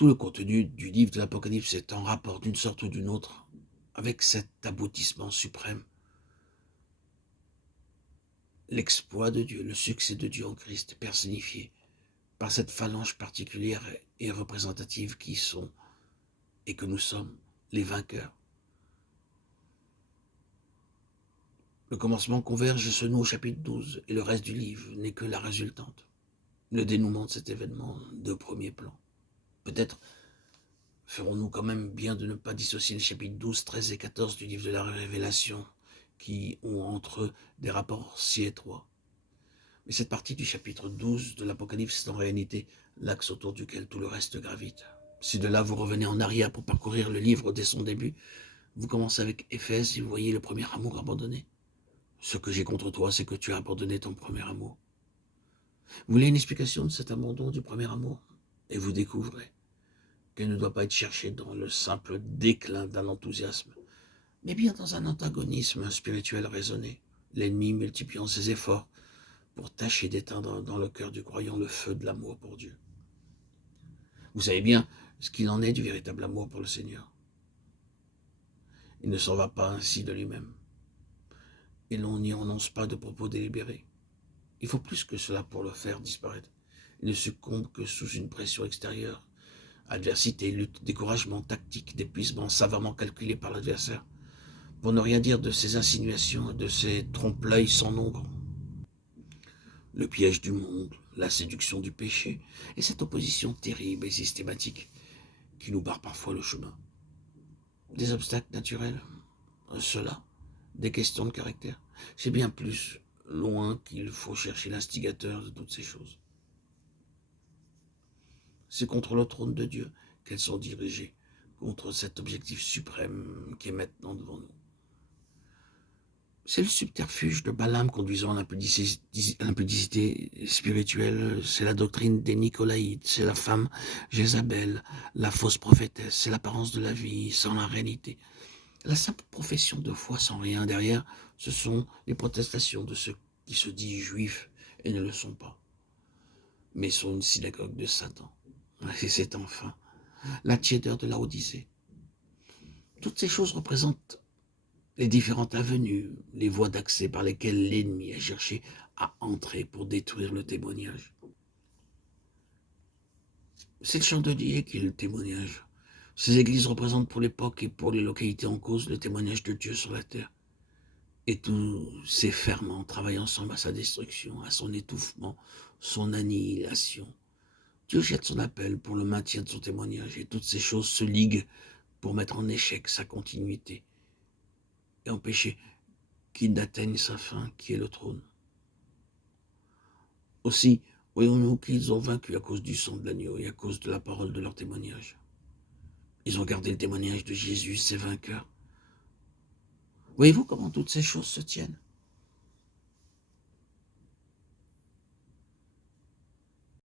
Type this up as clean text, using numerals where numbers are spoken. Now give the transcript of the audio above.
Tout le contenu du livre de l'Apocalypse est en rapport d'une sorte ou d'une autre avec cet aboutissement suprême. L'exploit de Dieu, le succès de Dieu en Christ personnifié par cette phalange particulière et représentative qui sont et que nous sommes les vainqueurs. Le commencement converge et se noue au chapitre 12 et le reste du livre n'est que la résultante, le dénouement de cet événement de premier plan. Peut-être ferons-nous quand même bien de ne pas dissocier les chapitres 12, 13 et 14 du livre de la Révélation qui ont entre eux des rapports si étroits. Mais cette partie du chapitre 12 de l'Apocalypse est en réalité l'axe autour duquel tout le reste gravite. Si de là vous revenez en arrière pour parcourir le livre dès son début, vous commencez avec Éphèse et vous voyez le premier amour abandonné. Ce que j'ai contre toi, c'est que tu as abandonné ton premier amour. Vous voulez une explication de cet abandon du premier amour? Et vous découvrez qu'elle ne doit pas être cherchée dans le simple déclin d'un enthousiasme, mais bien dans un antagonisme spirituel raisonné, l'ennemi multipliant ses efforts pour tâcher d'éteindre dans le cœur du croyant le feu de l'amour pour Dieu. Vous savez bien ce qu'il en est du véritable amour pour le Seigneur. Il ne s'en va pas ainsi de lui-même. Et l'on n'y renonce pas de propos délibérés. Il faut plus que cela pour le faire disparaître. Il ne succombe que sous une pression extérieure. Adversité, lutte, découragement, tactique, d'épuisement savamment calculé par l'adversaire. Pour ne rien dire de ses insinuations et de ses trompe-l'œil sans nombre. Le piège du monde, la séduction du péché, et cette opposition terrible et systématique qui nous barre parfois le chemin. Des obstacles naturels, cela, des questions de caractère. C'est bien plus loin qu'il faut chercher l'instigateur de toutes ces choses. C'est contre le trône de Dieu qu'elles sont dirigées, contre cet objectif suprême qui est maintenant devant nous. C'est le subterfuge de Balaam conduisant à l'impudicité spirituelle, c'est la doctrine des Nicolaïtes, c'est la femme Jézabel, la fausse prophétesse, c'est l'apparence de la vie sans la réalité. La simple profession de foi sans rien derrière, ce sont les protestations de ceux qui se disent juifs et ne le sont pas, mais sont une synagogue de Satan. Et c'est enfin la tiédeur de la Odyssée. Toutes ces choses représentent les différentes avenues, les voies d'accès par lesquelles l'ennemi a cherché à entrer pour détruire le témoignage. C'est le chandelier qui est le témoignage. Ces églises représentent pour l'époque et pour les localités en cause le témoignage de Dieu sur la terre. Et tous ces ferments travaillent ensemble à sa destruction, à son étouffement, son annihilation. Dieu jette son appel pour le maintien de son témoignage et toutes ces choses se liguent pour mettre en échec sa continuité et empêcher qu'il n'atteigne sa fin, qui est le trône. Aussi, voyons-nous qu'ils ont vaincu à cause du sang de l'agneau et à cause de la parole de leur témoignage. Ils ont gardé le témoignage de Jésus, ses vainqueurs. Voyez-vous comment toutes ces choses se tiennent?